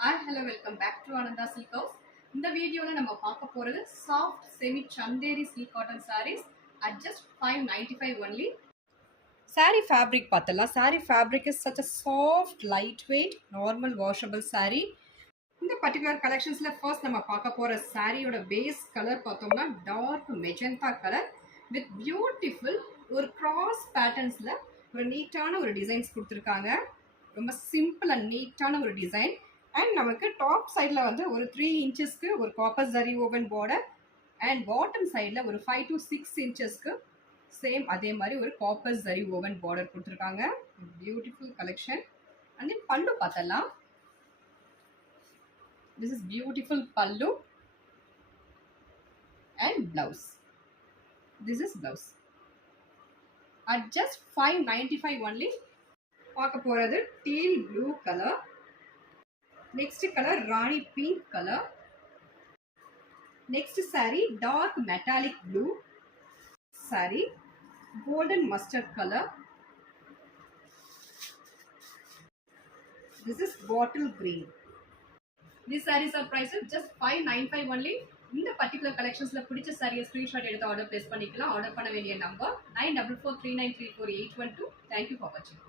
Hello, welcome back to Ananda Silk House. In the video, we will see soft semi-chanderi silk cotton sarees at just $595 only. Saree fabric patala. Saree fabric is such a soft, lightweight, normal washable saree. In the particular collections, first we will see saree base color dark magenta color with beautiful cross patterns. ஒரு நீட்டான ஒரு designs கொடுத்திருக்காங்க. ரொம்ப simple and நீட்டான ஒரு design. And நமக்கு top சைடில் வந்து ஒரு 3 இன்ச்சஸ்க்கு ஒரு copper zari woven border and bottom சைடில் ஒரு 5 to 6 இன்ச்சஸ்க்கு சேம் அதே மாதிரி ஒரு காப்பர் ஜரி ஓவன் பார்டர் கொடுத்துருக்காங்க. Beautiful collection. அண்ட் தென் பல்லு பார்த்தலாம். This is beautiful pallu and blouse. This is blouse. At just $595 only. பார்க்க போறது teal blue color. Next color Rani pink color. Next saree dark metallic blue. Saree golden mustard color. This is bottle green. These sarees are priced just $595 only. இந்த particular collectionsல பிடிச்ச saree screenshot எடுத்து order place பண்ணிக்கலாம். Order பண்ண வேண்டிய number 9443934812. Thank you for watching.